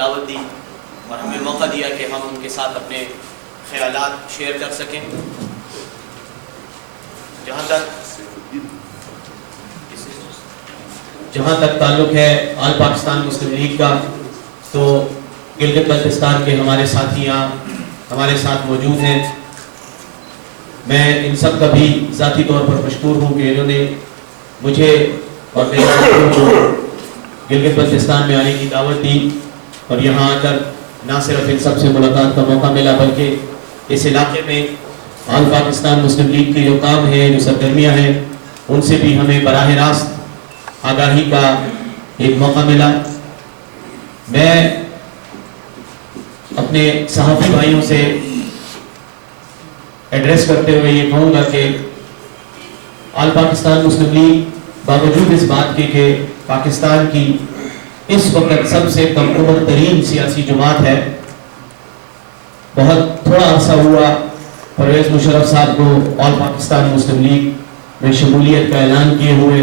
दावत दी और हमें मौका दिया कि हम उनके साथ अपने ख्यालात शेयर कर सकें। जहाँ तक ताल्लुक़ है ऑल पाकिस्तान मुस्लिम लीग का, तो गिलगित बल्तिस्तान के हमारे साथी यहाँ हमारे साथ मौजूद हैं। मैं इन सब का भी ज़ाती तौर पर मशकूर हूँ कि इन्होंने मुझे और मेरे साथियों को गिलगित बल्तिस्तान में आने की दावत दी और यहाँ आकर ना सिर्फ इन सब से मुलाकात का मौका मिला, बल्कि इस इलाके में ऑल पाकिस्तान मुस्लिम लीग के जो काम हैं, जो सरगर्मियाँ हैं, उनसे भी हमें बराह रास्त आगाही का एक मौका मिला। मैं अपने सहाफ़ी भाइयों से एड्रेस करते हुए ये कहूँगा कि ऑल पाकिस्तान मुस्लिम लीग बावजूद इस बात के कि पाकिस्तान की इस वक्त सबसे कम उम्र तरीन सियासी जमात है, बहुत थोड़ा अरसा हुआ परवेज़ मुशर्रफ साहब को ऑल पाकिस्तान मुस्लिम लीग में शमूलियत का ऐलान किए हुए।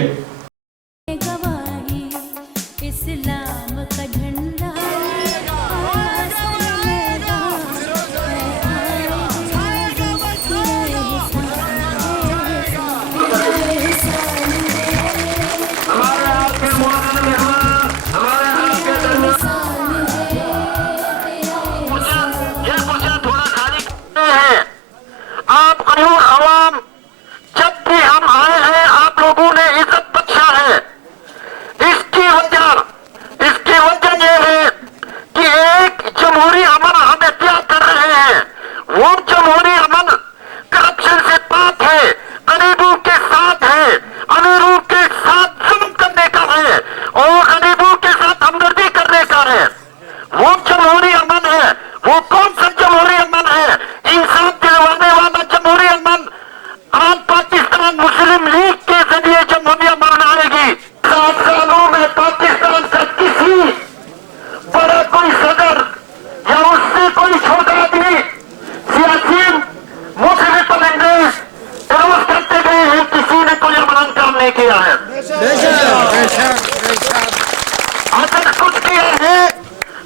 अगर कुछ किया है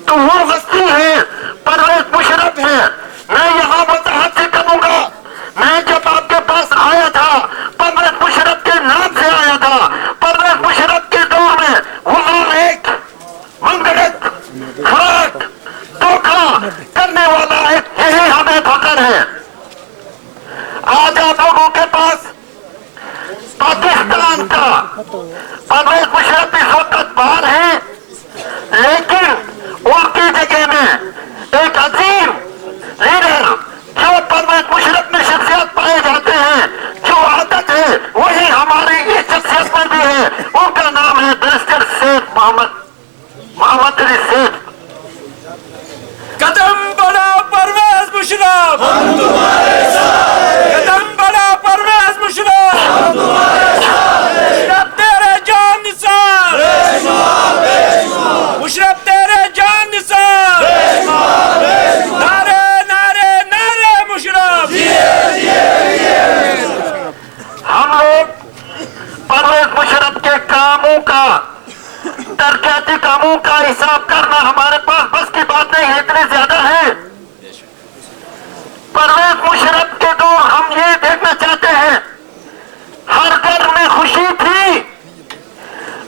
तो वो हस्ती है, परवेज़ मुशर्रफ है। मैं यहाँ वजाहत से कहूँगा, मैं जब आपके पास आया था परवेज़ मुशर्रफ के नाम से आया था। परवेज़ मुशर्रफ के दौर में वहाँ एक मंगलत फ्रॉड धोखा करने वाला एक यही हमें फकर है। आज आप लोगों के पास पाकिस्तान का परवेज़ मुशर्रफ इस वक्त बाहर है, लेकिन उनकी जगह में एक अजीम लीडर जो परवेज़ मुशर्रफ में शख्सियत पाए जाते हैं, जो आदत है वही हमारी इस शख्सियत में भी है। उनका नाम है बैरिस्टर सैयद मोहम्मद अली सैयद। कदम बढ़ाओ परवेज़ मुशर्रफ, हम तुम्हारे साथ हैं। कदम बढ़ाओ परवेज़ मुशर्रफ, हम तुम्हारे साथ हैं। मुशर्रफ तेरे जान निसार, मुशर्रफ तेरे जान निसार, नारे नारे नारे मुशर्रफ। हम लोग परवेज़ मुशर्रफ के कामों का, तरक्याती कामों का हिसाब करना हमारे पास बस की बात नहीं है, इतने ज्यादा है। परवेज़ मुशर्रफ के दौर हम ये देखना चाहते हैं, हर घर में खुशी थी।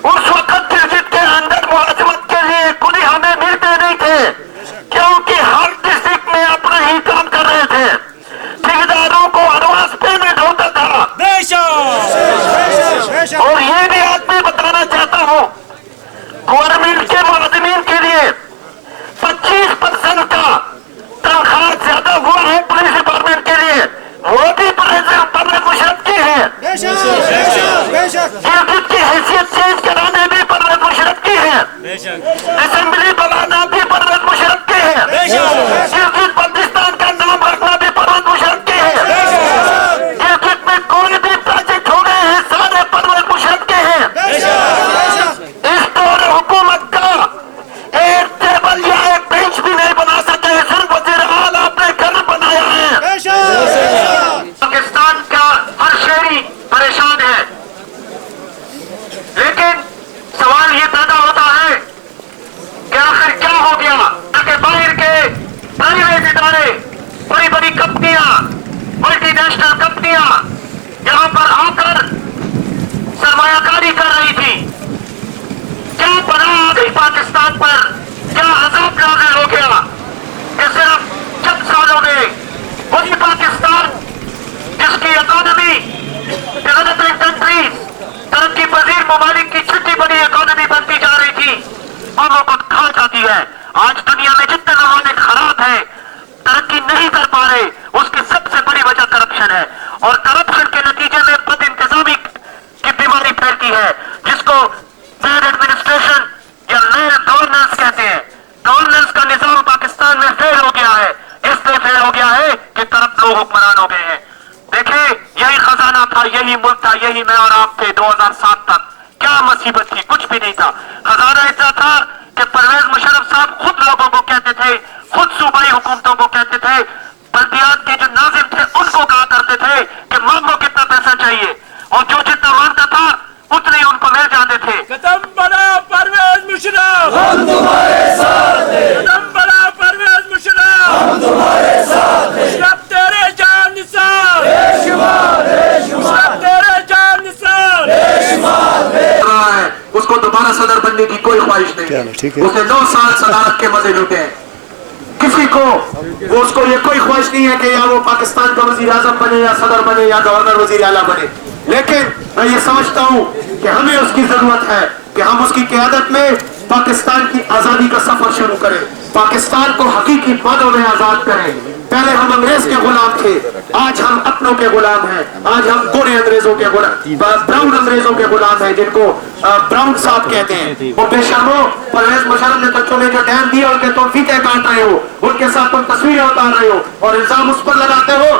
उस वक्त गिलगित के अंदर मुलाजिमत के लिए कुली हमें मिलते नहीं थे, क्योंकि हर डिस्ट्रिक्ट में अपना ही काम कर रहे थे। ठेकेदारों को एडवांस पेमेंट होता था। और ये भी आज मैं बताना चाहता हूँ, गवर्नमेंट के मुलाजिमीन के लिए 25% का तनख्वाह ज्यादा हुआ है पुलिस डिपार्टमेंट के लिए, वो भी परवेज़ मुशर्रफ की है। गिलगित की हैसियत चेंज कराने भी परवेज़ मुशर्रफ की है, असेंबली बनाना भी परवेज़ मुशर्रफ की है, गिलगित बल्तिस्तान का नाम रखना भी परवेज़ मुशर्रफ की है। गिलगित में कोई भी प्रोजेक्ट हो गए हैं सारे परवेज़ मुशर्रफ के हैं। इस दौर हुकूमत का एक टेबल या एक बेंच भी नहीं बना सके, सिर्फ वज़ीर आला आपने घर बनाया है। पाकिस्तान का हर शहरी परेशान है, लेकिन सवाल ये पैदा होता है कि आखिर क्या हो गया। बड़ी कंपनियां, मल्टीनेशनल कंपनियां यहां पर आकर सरमायाकारी कर रही थी। क्या बना आ गई पाकिस्तान पर, क्या अजाब नाज़िल हो गया कि सिर्फ चंद सालों में वही पाकिस्तान जिसकी इकोनॉमी डेवलपिंग कंट्रीज, तरक्की पजीर ममालिक की छुट्टी बड़ी इकोनॉमी बनती जा रही थी, और वो खुद खा जाती है। आज दुनिया में जितने ममालिक खराब है, तरक्की नहीं कर पा रहे, उसकी सबसे बड़ी वजह करप्शन है। और करप्शन के नतीजे में बद इंतजामी की बीमारी फैलती है, जिसको बैड एडमिनिस्ट्रेशन या बैड गवर्नेंस कहते हैं। गवर्नेंस का निजाम पाकिस्तान में फेल हो गया है, इसलिए फेल हो गया है कि करप्ट लोग हुक्मरान हो गए हैं। देखिए, यही खजाना था, यही मुल्क था, यही मैं और आप थे 2007 तक। क्या मुसीबत थी? कुछ भी नहीं था। खजाना इतना था कि परवेज मुशर्रफ साहब खुद लोगों को कहते थे, खुद सूबाई हुकूमतों को कहते थे, बल्दियात के जो नाजिम थे उनको कहा करते थे कि मांगो कितना पैसा चाहिए, और जो जितना मांगता था उतने ही उनको मिल जाते थे। कदम बढ़ा परवेज मुशर्रफ, हम तुम्हारे साथ हैं, कदम बढ़ा परवेज मुशर्रफ, हम तुम्हारे साथ हैं, मुशर्रफ तेरे जान निसार, बेशुमार बेशुमार मुशर्रफ तेरे जान निसार। बेशुमार रहा है, उसको दोबारा सदर बनने की कोई ख्वाहिश नहीं। उसने 9 साल सदारत के मजे लूटे हैं। किसी को उसको ये कोई ख्वाहिश नहीं है कि या वो पाकिस्तान का वजीर आजम बने, या सदर बने, या गवर्नर वजीर आला बने। लेकिन मैं ये समझता हूँ कि हमें उसकी जरूरत है कि हम उसकी क़यादत में पाकिस्तान की आजादी का सफर शुरू करें, पाकिस्तान को हकीकी मानों में आजाद करें। पहले हम अंग्रेज के गुलाम थे, आज हम अपनों के गुलाम हैं। आज हम गोरे अंग्रेजों के गुलाम, ब्राउन अंग्रेजों के गुलाम हैं, जिनको ब्राउन साहब कहते हैं। वो बेशर्मो, परवेज मुशर्रफ ने बच्चों में जो डैम दिए उनके तुम फीते काट रहे हो, उनके साथ तुम तस्वीरें उतार रहे हो और इल्जाम उस पर लगाते हो।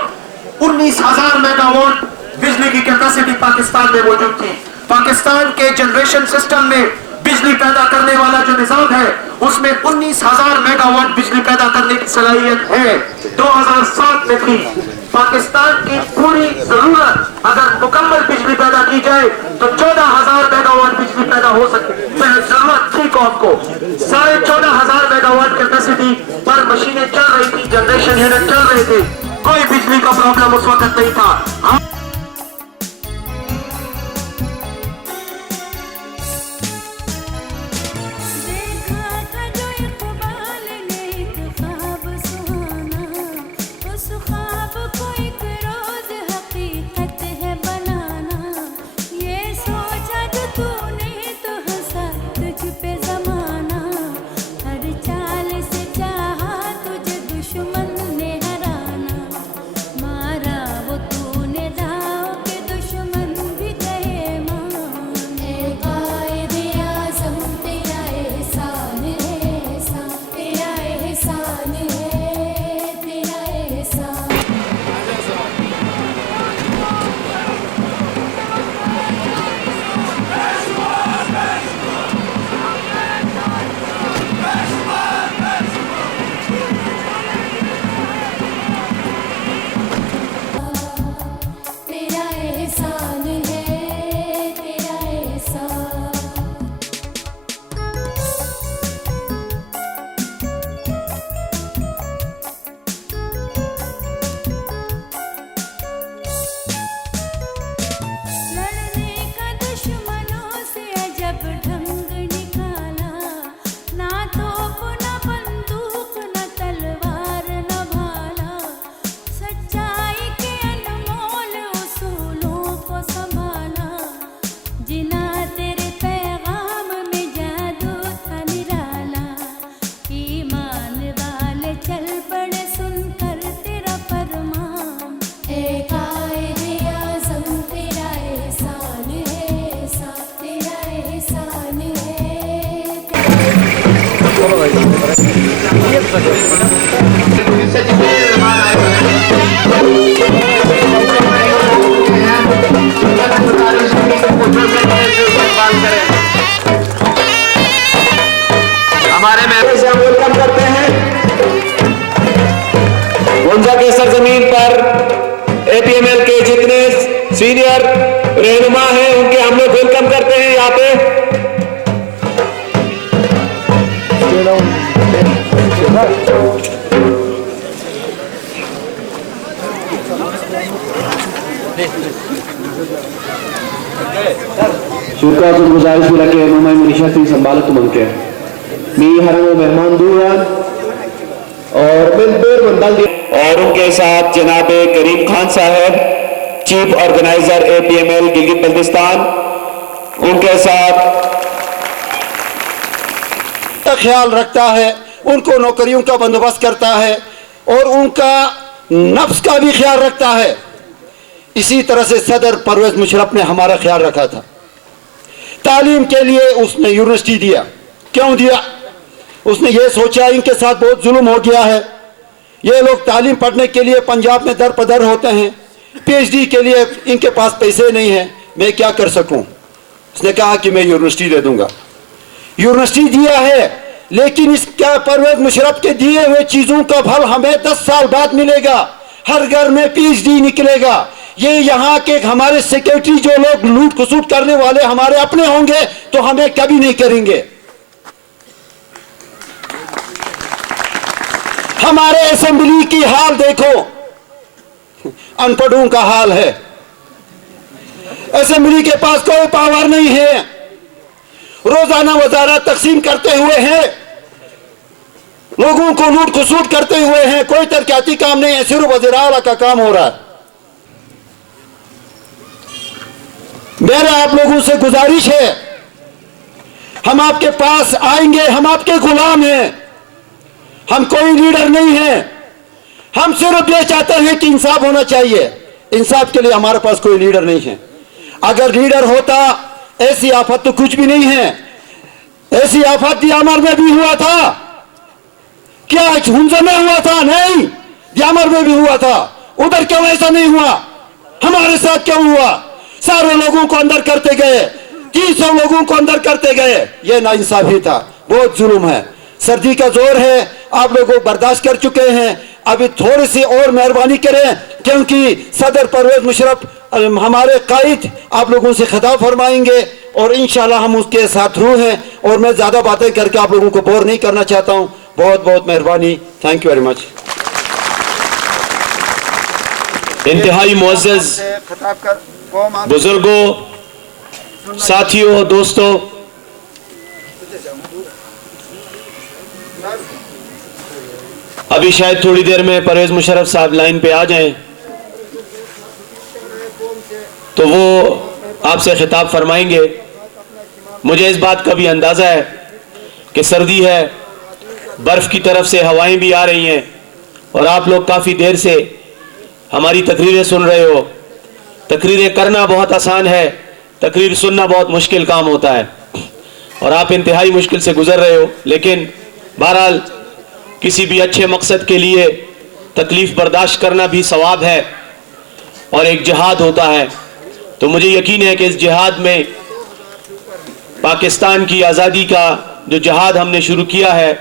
19,000 मेगावाट बिजली की कैपेसिटी पाकिस्तान में मौजूद थी। पाकिस्तान के जनरेशन सिस्टम में बिजली पैदा करने वाला जो निजाम है उसमें 19,000 मेगावाट बिजली पैदा करने की सलाहियत है। 2007 में थी। पाकिस्तान की पूरी जरूरत अगर मुकम्मल बिजली पैदा की जाए तो 14,000 मेगावाट बिजली पैदा हो सकती है। जरूरत थी कौम को। 14,500 मेगावाट कैपेसिटी पर मशीनें चल रही थी, जनरेशन यूनिट चल रहे थे, कोई बिजली का प्रॉब्लम उस वक्त नहीं था। हमारे महफिल से हम वेलकम करते हैं। गुंजा के सरजमीन पर एपीएमएल के जितने सीनियर रहनुमा हैं उनके हम लोग वेलकम करते हैं यहाँ पे। Syukur guzaris bila ke Mamai Malaysia ti sembalat tu mangke. Mi haramo mehman duran और मिलबेर बंदल और उनके साथ जनाबे करीम खान साहब चीफ ऑर्गेनाइजर एपीएमएल गिलगित बल्तिस्तान, उनके साथ ख्याल रखता है, उनको नौकरियों का बंदोबस्त करता है और उनका नफ्स का भी ख्याल रखता है। इसी तरह से सदर परवेज मुशर्रफ ने हमारा ख्याल रखा था। तालीम के लिए उसने यूनिवर्सिटी दिया। क्यों दिया? उसने ये सोचा इनके साथ बहुत जुल्म हो गया है, ये लोग तालीम पढ़ने के लिए पंजाब में दर पदर होते हैं, पीएचडी के लिए इनके पास पैसे नहीं हैं, मैं क्या कर सकूं? उसने कहा कि मैं यूनिवर्सिटी दे दूंगा। यूनिवर्सिटी दिया है, लेकिन इसका परवेज मुशर्रफ के दिए हुए चीजों का फल हमें 10 साल बाद मिलेगा। हर घर में पीएचडी निकलेगा। ये यहाँ के हमारे सेक्रेटरी जो लोग लूट खसूट करने वाले हमारे अपने होंगे तो हमें कभी नहीं करेंगे। हमारे असेंबली की हाल देखो, अनपढ़ों का हाल है। असेंबली के पास कोई पावर नहीं है, रोजाना वजारत तकसीम करते हुए हैं, लोगों को लूट खसूट करते हुए हैं, कोई तरक्याती काम नहीं है, सिर्फ वज़ीर आला का काम हो रहा है। मेरा आप लोगों से गुजारिश है, हम आपके पास आएंगे, हम आपके गुलाम हैं, हम कोई लीडर नहीं हैं, हम सिर्फ ये चाहते हैं कि इंसाफ होना चाहिए। इंसाफ के लिए हमारे पास कोई लीडर नहीं है। अगर लीडर होता, ऐसी आफत तो कुछ भी नहीं है। ऐसी आफत दियामर में भी हुआ था, क्या हुंजा में हुआ था? नहीं, दियामर में भी हुआ था। उधर क्यों ऐसा नहीं हुआ? हमारे साथ क्यों हुआ? सारे लोगों को अंदर करते गए, 300 लोगों को अंदर करते गए। ये नाइंसाफी था, बहुत जुल्म है। सर्दी का जोर है, आप लोगों बर्दाश्त कर चुके हैं, अभी थोड़ी सी और मेहरबानी करें, क्योंकि सदर परवेज मुशर्रफ हमारे कायद आप लोगों से खिताब फरमाएंगे और इंशाल्लाह हम उसके साथ रू हैं। और मैं ज्यादा बातें करके आप लोगों को बोर नहीं करना चाहता हूं। बहुत बहुत मेहरबानी, थैंक यू वेरी मच। इंतहाई मुअज़्ज़ज़ बुजुर्गों, साथियों, दोस्तों, अभी शायद थोड़ी देर में परवेज मुशर्रफ साहब लाइन पे आ जाएं तो वो आपसे खिताब फरमाएंगे। मुझे इस बात का भी अंदाज़ा है कि सर्दी है, बर्फ़ की तरफ से हवाएं भी आ रही हैं और आप लोग काफ़ी देर से हमारी तकरीरें सुन रहे हो। तकरीरें करना बहुत आसान है, तकरीर सुनना बहुत मुश्किल काम होता है और आप इंतहाई मुश्किल से गुजर रहे हो। लेकिन बहरहाल किसी भी अच्छे मकसद के लिए तकलीफ़ बर्दाश्त करना भी सवाब है और एक जिहाद होता है। तो मुझे यकीन है कि इस जिहाद में पाकिस्तान की आज़ादी का जो जिहाद हमने शुरू किया है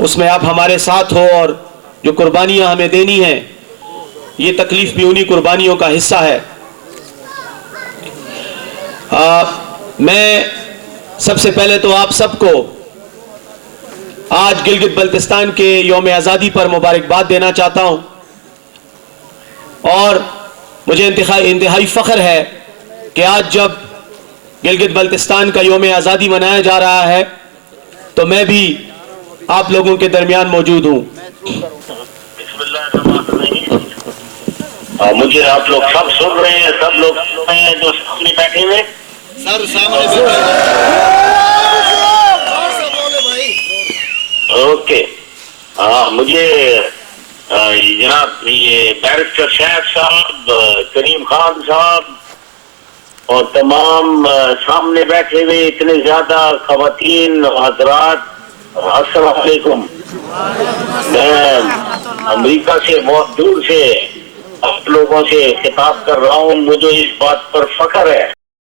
उसमें आप हमारे साथ हो और जो कुर्बानियाँ हमें देनी हैं, ये तकलीफ़ भी उन्हीं कुर्बानियों का हिस्सा है। मैं सबसे पहले तो आप सबको आज गिलगित बल्तिस्तान के यौम आज़ादी पर मुबारकबाद देना चाहता हूं और मुझे इंतहाई फ़ख्र है कि आज जब गिलगित बल्तिस्तान का यौम आज़ादी मनाया जा रहा है तो मैं भी आप लोगों के दरमियान मौजूद हूं। मुझे आप लोग सब सुन रहे हैं, सब लोग सुन रहे हैं जो सामने बैठे हुए, सर सामने ओके। हाँ, मुझे जनाब ये बैरिस्टर शैफ साहब, करीम खान साहब और तमाम सामने बैठे हुए इतने ज्यादा खवातीन हजरात, अस्सलाम वालेकुम। मैं अमेरिका से बहुत दूर से आप लोगों से खिताब कर रहा हूँ। मुझे इस बात पर फख्र है